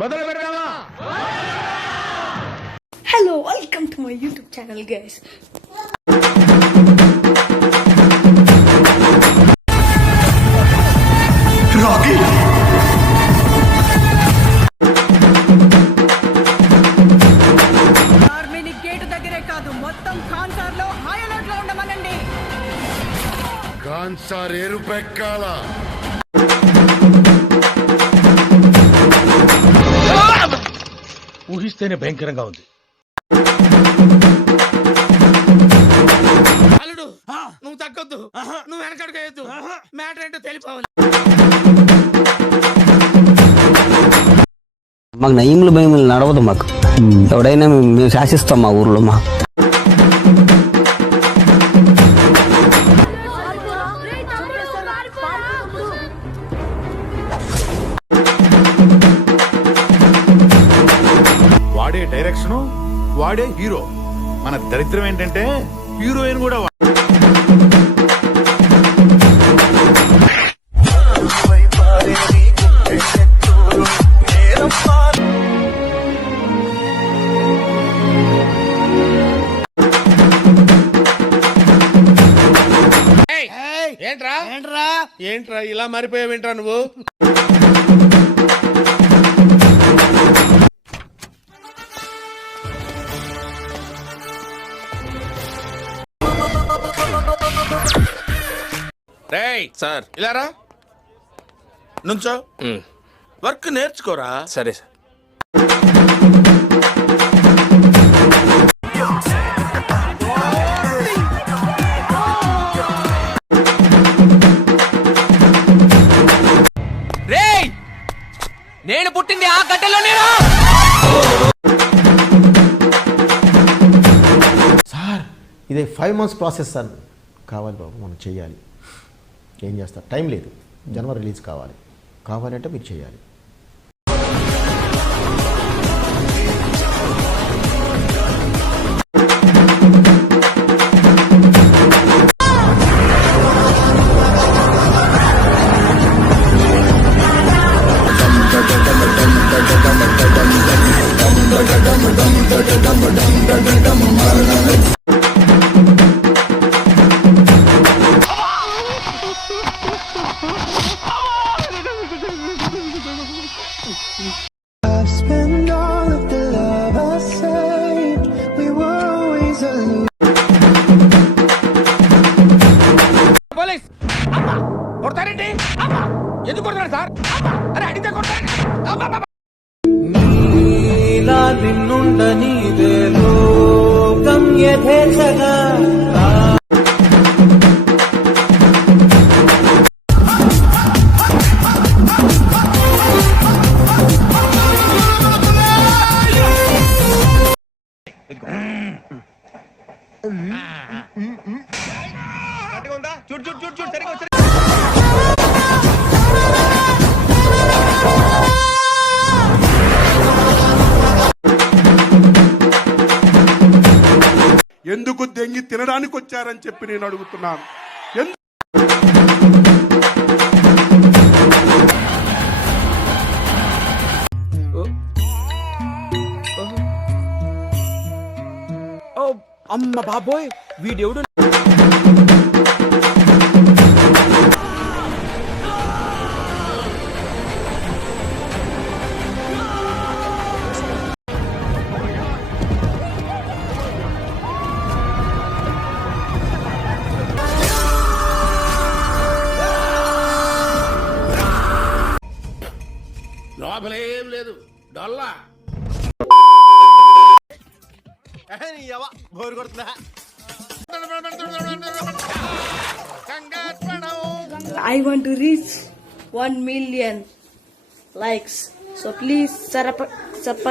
మొదలు పెడదామా? Hello, welcome to my YouTube channel, guys. Rocky. ఆర్మీని గేటు దగ్గరే కాదు మొత్తం ఖాన్సార్ లో హై అలర్ట్ లో ఉండమనండి. ఖాన్సార్ ఏరుపెక్కాల. ఊహిస్తేనే భయంకరంగా ఉంది. అల్లుడు నువ్వు తగ్గొద్దు, నువ్వు వెనకడుగేయద్దు, మ్యాటర్ ఏంటో తెలిపోవాలి. మాకు నయములు భయములు నడవదు. మాకు ఎవడైనా మేము శాసిస్తాం మా ఊర్లో. మా వాడే డైరెక్షన్, వాడే హీరో. మన దరిద్రం ఏంటంటే హీరోయిన్ కూడా ఏంట్రా ఏంట్రా ఏంట్రా ఇలా మారిపోయావేంట్రా నువ్వు? రేయ్ సార్ ఇలారా నుంచో. వర్క్ నేర్చుకోరా. సరే సార్. రేయ్ నేను పుట్టింది ఆ గడ్డలోనే. సార్ ఇది 5 months ప్రాసెస్ సార్. కావాలి బాబు, మనం చెయ్యాలి. ఏం చేస్తారు, టైం లేదు. జనవరి రిలీజ్ కావాలంటే మీరు చేయాలి. పోలీస్ కొడతారండి. ఎందుకు కొడతారు సార్? అరే అడిగితే కొడతారు. చూడు చూడు చూడు చూడు సరిగా వచ్చి ఎందుకు దెంగి తినడానికి వచ్చారని చెప్పి నేను అడుగుతున్నాను. అమ్మ బాబోయ్ వీడెవడు? లోపలేం లేదు డొల్లా. బోరు కొడుతుందా? I want to reach 1 million likes. So please subscribe.